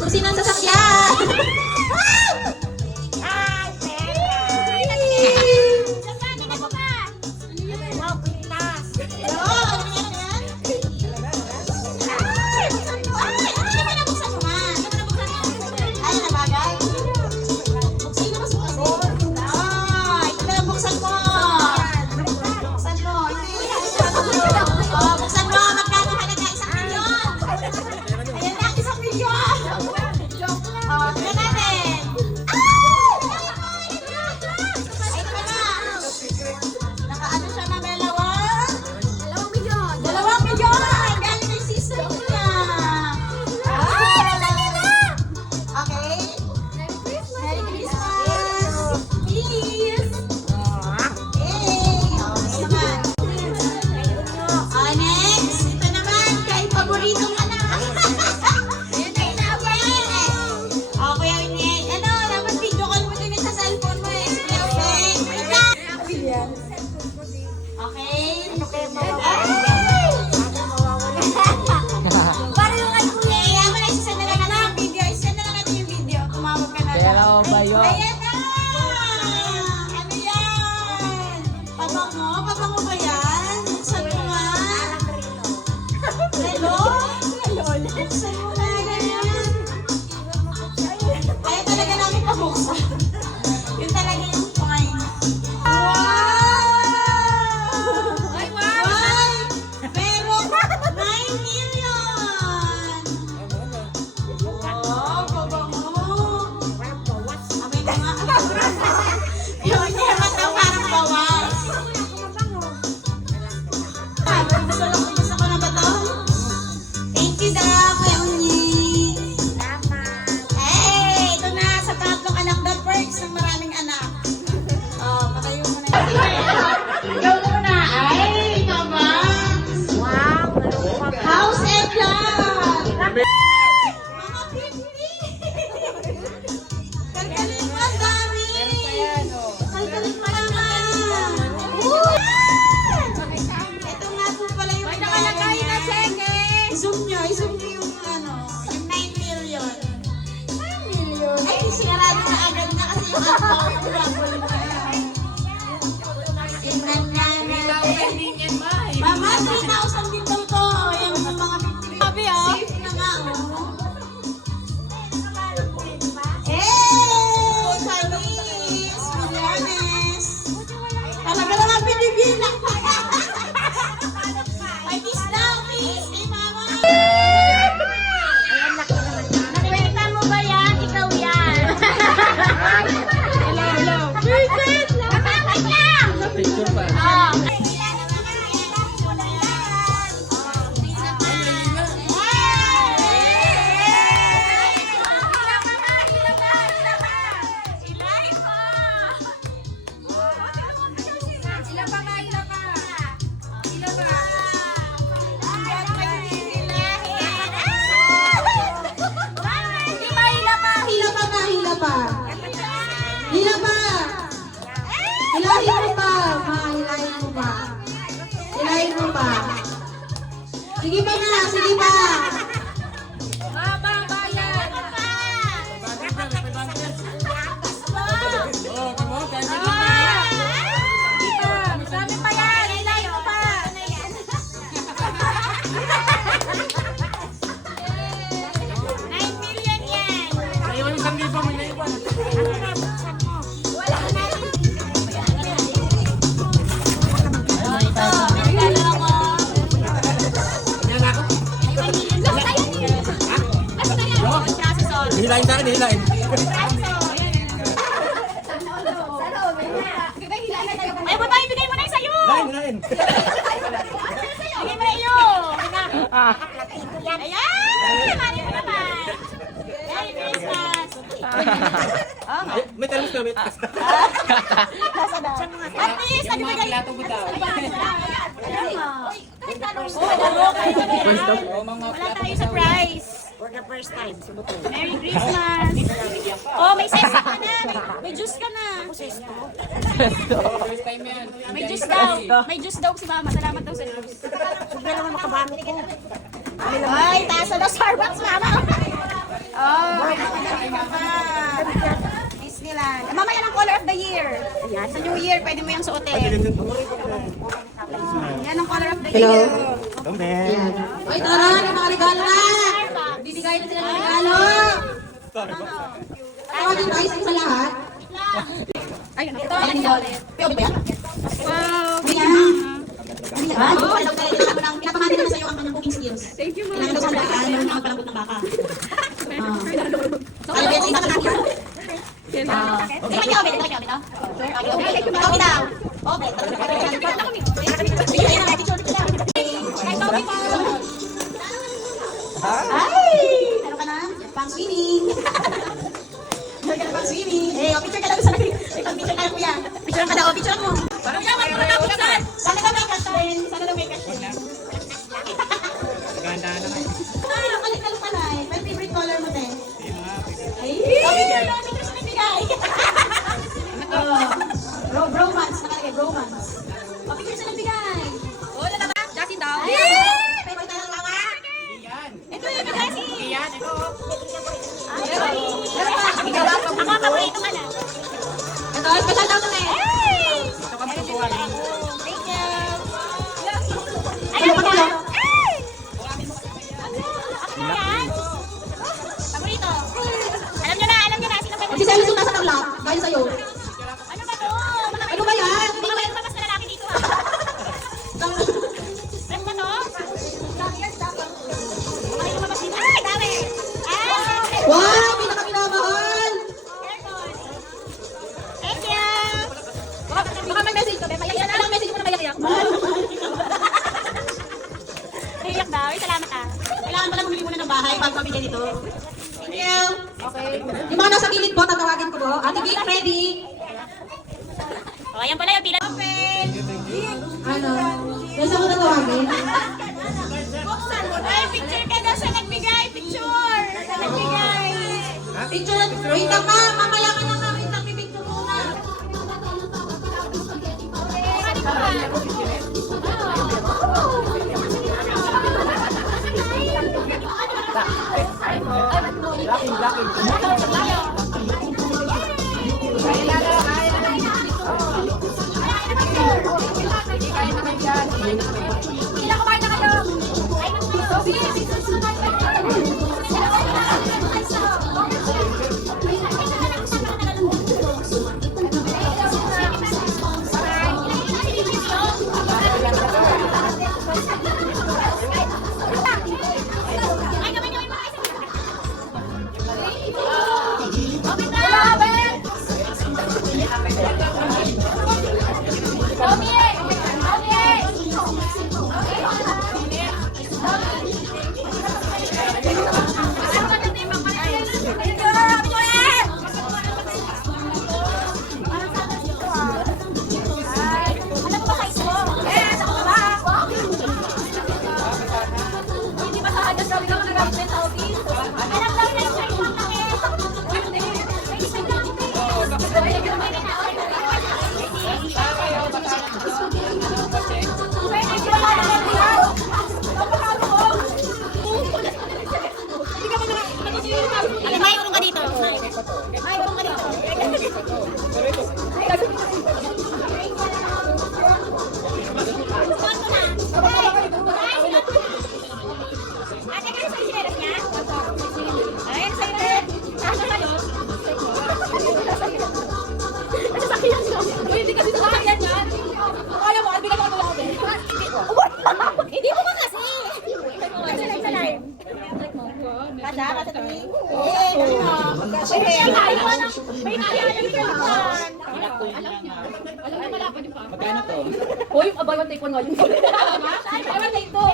Susi ng sasakyan! Ayan na! Ano yan? Pabango? Pabango ba yan? Buksan mo nga. Hello? Buksan mo nga ganyan. Ayaw talaga namin pabuksan. Yun talaga yung fine. Wow! Ay, wow! Pero 9 million! Wow, pabango. Yung niya mata parang bawas. Gusto ko na ba to? Thank you daw, Kuya Unyi. Hey, ito na sa tatlong anak, the perks ng maraming anak. Oh, patayo mo na yun. Ikaw muna. Ay, ikaw ba? Wow, house and lot. Mga 50. Kalkalin mo, ang dami. Kalkalin mo naman. Ito nga po pala yung nakalagay na cheque. I-zoom nyo yung ano, yung 9 million. 9 million? Ay, sinarado na agad na kasi yung account ng double na. Tingnan na natin. Mama, 3,000 din daw to. Ayan yung mga 50. Sabi safe na nga, oh. Hey! Chinese! Milyones! Talaga lang ang pinibilang pa. Ay, peace daw, peace! Hey, mama! Nakwenta mo ba yan? Ikaw yan! Hello! Kapangit lang! Picture pa. Oh. Hila pa! Hilahin mo pa! Hilahin mo pa! Hilahin mo pa! Sige pa na! Sige pa! Hilain na rin, hilain. Ay, butay, bigay mo na yung sa'yo! Hilain. Bigay mo na iyo! Ayan! Mali mo naman! Merry Christmas! May talbos na, may taas. At least, nagbibigay. Wala tayo sa prize. For the first time. Merry Christmas. Oh, may sesto ka na. May juice ka na. May juice daw. May juice daw si Mama. Salamat daw sa juice. Hindi naman makabamit ko. Ay, tasa daw Starbucks, Mama. Oh, Disneyland. Mamaya ng color of the year. Sa New Year, pwede mo yung suotin. Yan ang color of the year. Ayan. Oy, tara, may mga regalo na. Bibigay na sila ng regalo. Tawagin tayo sa lahat. Ayun, ito ang ulit. Pwede ba yan? Wow. Ayan. Ayan. Pinapamati na sa'yo ang kanyang cooking skills. Thank you, Mama. Kailangan daw sandaan yung nakapalambot ng baka. So, alam mo yan, sa iba ka natin. Ito may oven. Ito may oven, no? Oven daw. Oven. Ay! Ano ka na? Pang swimming. Meron ka na pang swimming. Eh, picture ka lang sa akin. Picture ka lang, kuya. Picture ka daw, picture mo. Parang yan, wala na buksan. Sana daw may cash din. Sana daw may cash din. Ay, nakalik ka na eh. My favorite color mo, te. Ay, picture lang. Picture sa nagbigay. Bromance. Nakalagay, bromance. Picture sa nagbigay. Oh, lalaba. Justin daw. Favorite tayo ng mama. Ito yung kasi. Iyan, ito. Ako, paborito ka na. Ito, special daw na eh. Ito kang tutuwan. Thank you. Ayan ka. Ako na yan. Paborito. Alam nyo na. Sino ba Si Sally Suna sa tablak. Dahil sa'yo. Ano ba to? Ano ba yan? Baka mayroon pa mas na lalaki dito ha. Ano ba to? Baka mayroon pa mas dito. Ay, dami! Ay! Wow! Pinakaminamahal! Aircon. Thank you! Baka may message ka, be. Mayak na lang message mo na mayak-yak. Naiyak daw. Ay, salamat ah. Kailangan pala bumili muna ng bahay bago pamigay dito. Thank you! Okay. Yung mga nasa gilid po, tatawagin ko po. Ate Vic, ready? O, ayan pala yung pila. Open! Ano? Nasa ko tatawagin? Buksan mo. Ay, picture ka daw sa nagbigay. Picture! Sa nagbigay. Picture. Wait lang ma. Mamaya ka na ma. Wait lang, pipicture muna. Sila kumain na kayo. Kain na kayo. May urong ka dito. May urong ka dito. Ate, kayo sa isineras niya? Ayan, sa'yo rin. Ano kayo? Nasasakyan siya. Hindi kasi sasakyan yan. Ayaw mo, bigyan mo ako ng hindi mo ba kasi? Kasi lang sa live. Kada, kada tumingin. May naayalan ka naman. Alam mo, malapad yung pa. Magkano to? Hoy, abay, one take one nga yun. Ay, one take two.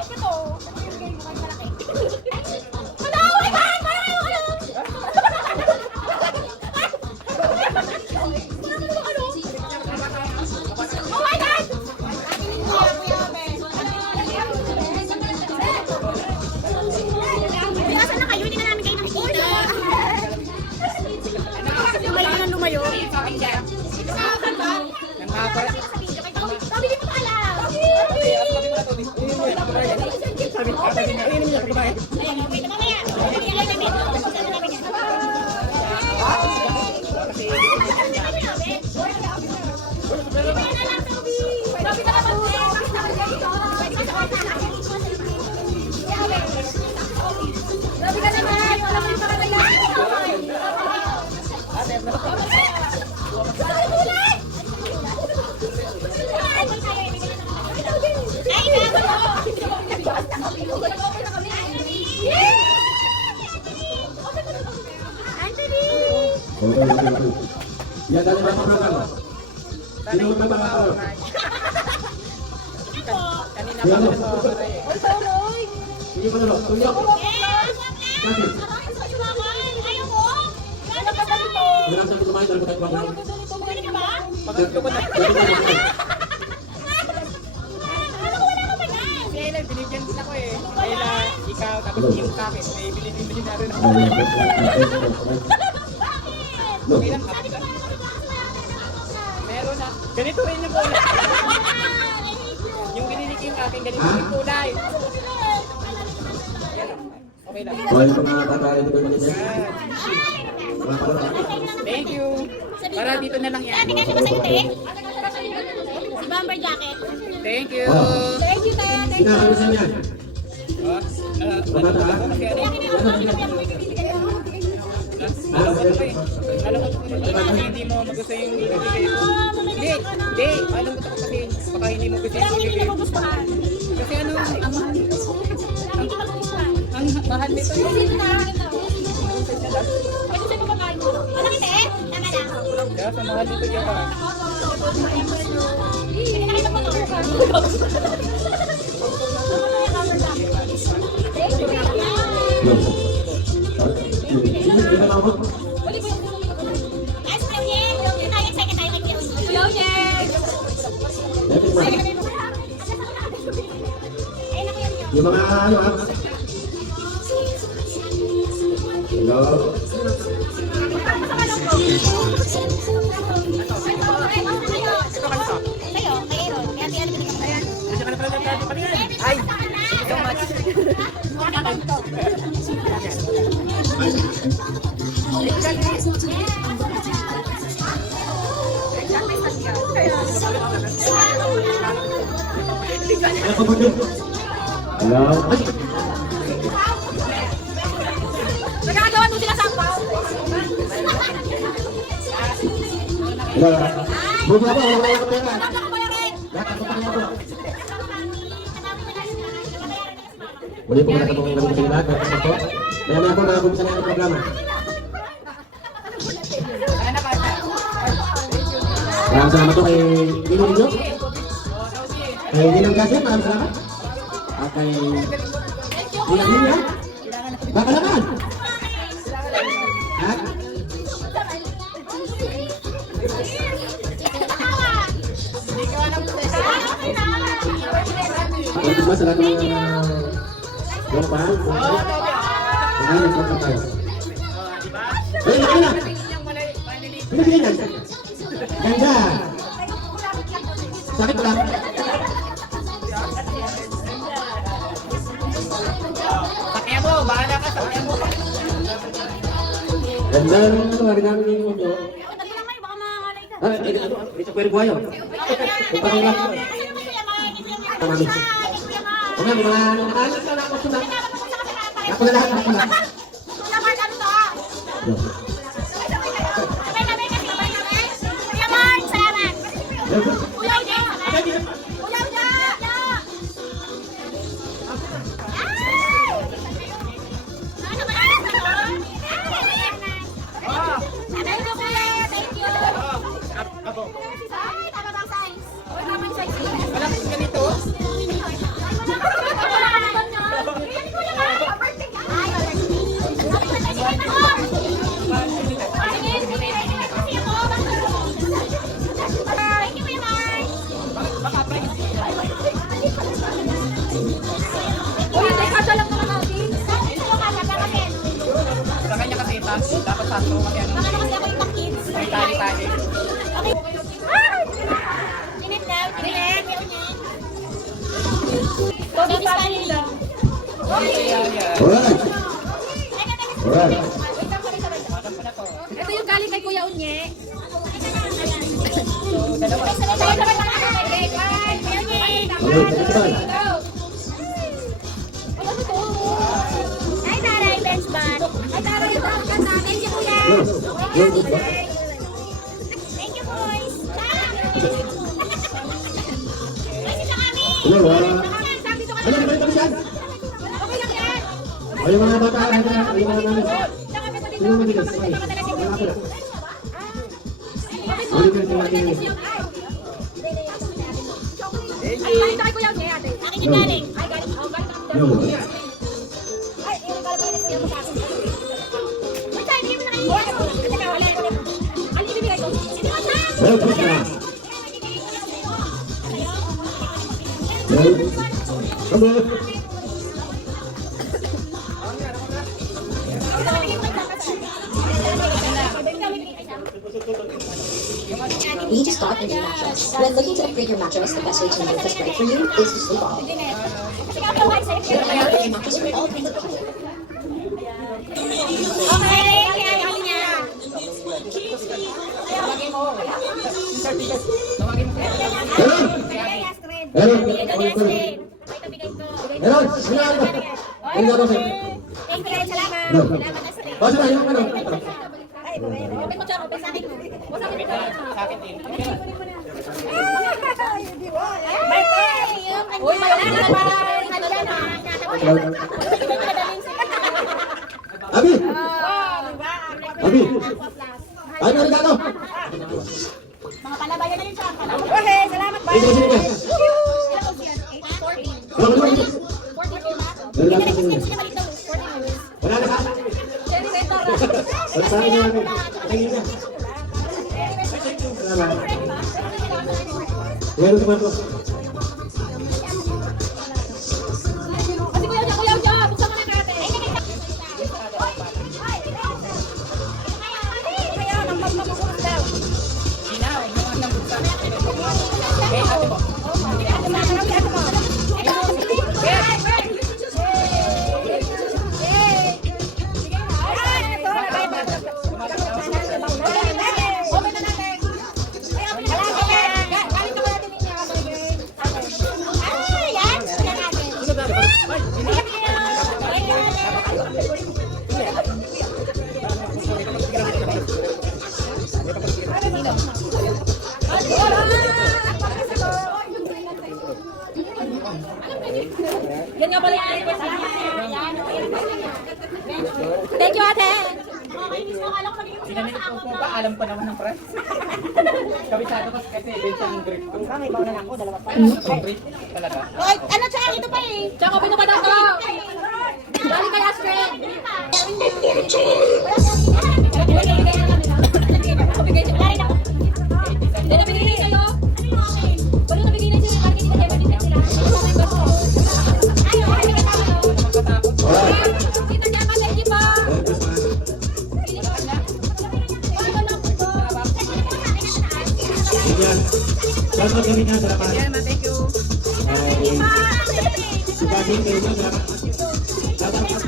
Ya, dale más para acá. Sino ka ba ako? Kanina pa ako nag-oray. Sige pa dalo. Tuyo. Wala sa kumain dalo tayo pa. Pagkaklo ko na. Kaya binigyan din ako eh. Kaya ikaw, tapos yung sa akin. May bilhin na rin ako. Okay lang, kapit ka. Meron na. Ganito rin yung kulay. Yung binilikin akin, ganito yung kulay. Yan lang. Okay lang. Hoy, mga tatay dito ba niya? Thank you. Para dito na lang yan. Kasi ba sa'yo, te? Si Bomber Jacket. Thank you. Thank you, te. Thank you. Kinakabisan niya. Alam ko ito eh. Alam ko ito eh. Hindi mo magusto yung bibigay ko. Hindi. Alam ko ito kasi baka hindi mo gusto yung bibigay ko. Kasi ano, ang mahal nito. Ang mahal nito. Kaya sa mahal nito yung Yung mga ano ah. Hello. Ay! So much. Hello. Nagagawa mo sila sampaw. Hello. Buka ba? Wala ko pera. Tapos ako bayarin. Lahat ako pera ko. Muli po mga katong galing sa lahat. Kaya na ako nakabuksan na ang programa. Maraming salamat po kay Nino Ninyo. Kay Ninang Kasi, maraming salamat. At kay Ninang Ninyo. Baka naman. At Pagkakit ba sa lahat ng mga pa? Maraming salamat tayo. Ay, laki na! Ano ba yan? Ganda! Sakit lang. Sakya mo, bahala ka, sakya mo. Ganda ng ano, hari namin yung mundo. Baka mahalay ka. Ah, ano, ito pwede buhayo. Kung parang lang. Marami. O nga, mga ano, alas na ako sila. Ako na lahat, ako na. Wala kasi ganito. Baka price. Sa kanya kasi dapat sakto kasi ano. May tali-tali. Alright. Alright. Ito yung galing kay Kuya Unye. Alright, next one. Ay, taray, bench mat. Ay, taray, yung kanta. Thank you, Kuya. Go. Go, go, go. Thank you, boys. Hello, ano, di ba ito dyan? O, yung mga bata, yung mga namin. Yung matigas, okay. Wala ko na. Ulit ko yung natin. Yo. Well, good job. Well, come on. Need to start a new mattress. When looking to upgrade your mattress, the best way to know if it's right for you is to sleep on it. Your mattress for all kinds of comfort. Meron! Meron! Sinabi ko! Ano ba sa'yo? No. Basta na yung ano? Abi! Abi! Ano ang regalo? Mga palabayan na rin siya. Okay, salamat ba? Sige, sige. Ano ba? Wala na sa akin. Wala sa akin na namin. Tingin na. Salamat. Meron naman po. Yan nga pala yung thank you, ate. Sinanay ko pa, alam pa naman ng price. Kabisado ko kasi event sa grip ko. May bawa na ako, dalawa pa. Grip talaga. Oy, ano tsaka ito pa eh. Tsaka pinupadang ko. Galing kay Astrid. Hindi na binigay sa'yo. Wala na bigay na sa'yo. Bakit hindi na bigay sila? Kita niya ka, thank you po. Yan. Salamat kami nga. Salamat. Thank you. Subahin kayo na. Salamat. Salamat.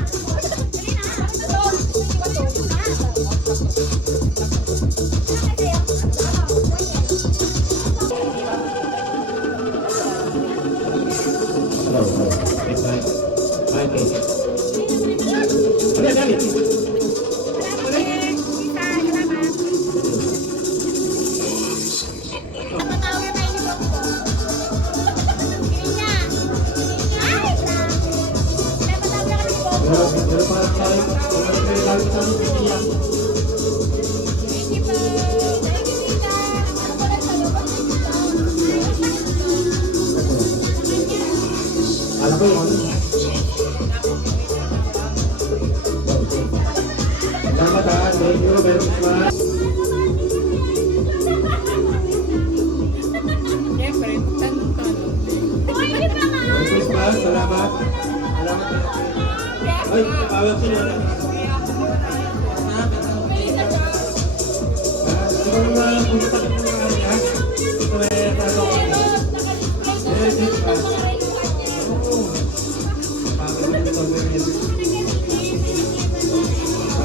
Alam ko yun. Salamat ha. Thank you very much. Siyempre, tanong-tanong. Merry Christmas. Salamat. Salamat. Ay, tawag sila. Ikaw naman, pumunta ka muna ha. Ito ay tanong. Merry Christmas.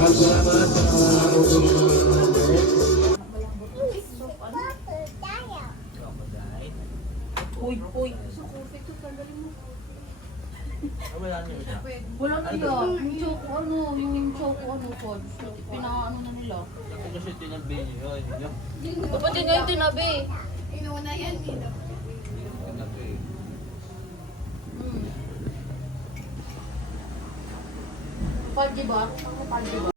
Maraming salamat sa mga Uy, uy. Wala na yan. Yung choco ano po. Pinaano na nila. Kapatid nga yung tinabi. Inuna yan, Nino. Paldi ba? Paldi ba?